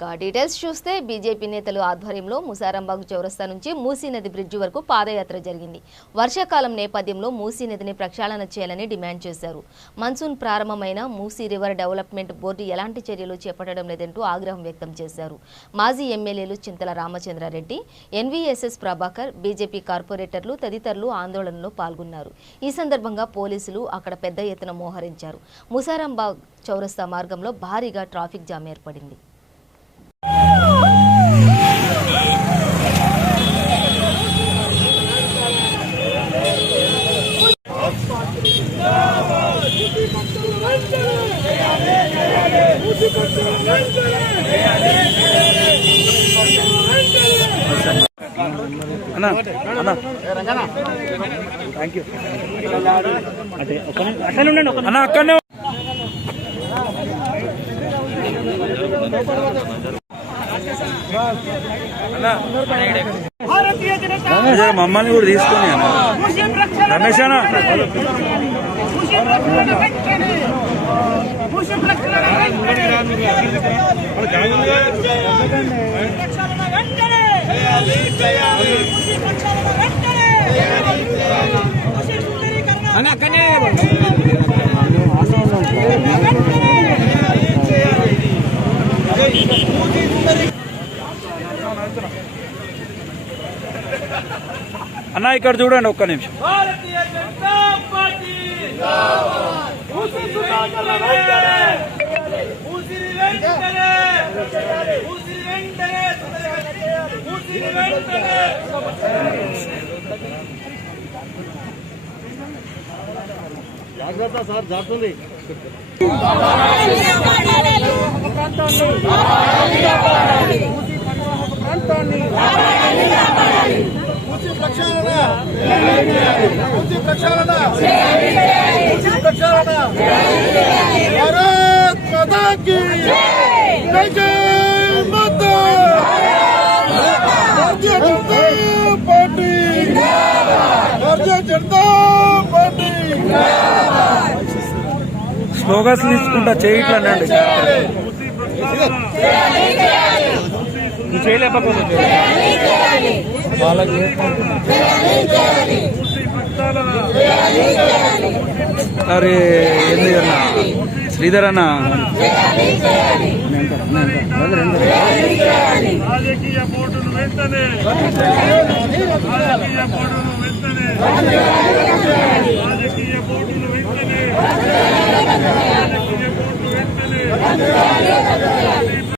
Details చూస్తే BJP నేతలు ఆధ్వర్యంలో ముసారాంబాగ్ చౌరస్తా నుంచి మూసీ నది బ్రిడ్జి వరకు పాదయాత్ర జరిగింది. వర్షాకాలం నేపథ్యంలో మూసీ నదిని ప్రక్షాళన చేయాలని డిమాండ్ చేశారు. మన్సూన్ ప్రారంభమైన మూసీ రివర్ డెవలప్మెంట్ బోర్డు ఎలాంటి చర్యలు చేపట్టడం లేదంటూ ఆగ్రహం వ్యక్తం చేశారు. మాజీ ఎమ్మెల్యేలు చింతల రామచంద్రారెడ్డి, ఎన్వీఎస్ఎస్ ప్రభాకర్, బీజేపీ కార్పొరేటర్లు తదితరులు ఆందోళనలో పాల్గొన్నారు. ఈ సందర్భంగా పోలీసులు అక్కడ పెద్ద ఎత్తున మోహరించారు. ముసారాంబాగ్ చౌరస్తా మార్గంలో భారీగా ట్రాఫిక్ జామ్ ఏర్పడింది. మమ్మల్ని కూడా తీసుకుని రమేష్ అన్న అన్న ఇక్కడ చూడండి ఒక్క నిమిషం. జాగ్రత్త సార్, జాగ్రత్త. భారత్ మాతా కీ జై, జై మాతా. Bharatiya Janata party, Bharatiya Janata party. Slogans తీసుకుంటా చేయట్లేనండి. అరే ఎందుకు అన్నా శ్రీధర్ అన్న రాజకీయ బోర్డును వెంటనే, రాజకీయ బోర్డును వెంటనే, రాజకీయ బోర్డును వెంటనే, రాజకీయ బోర్డు వెంటనే.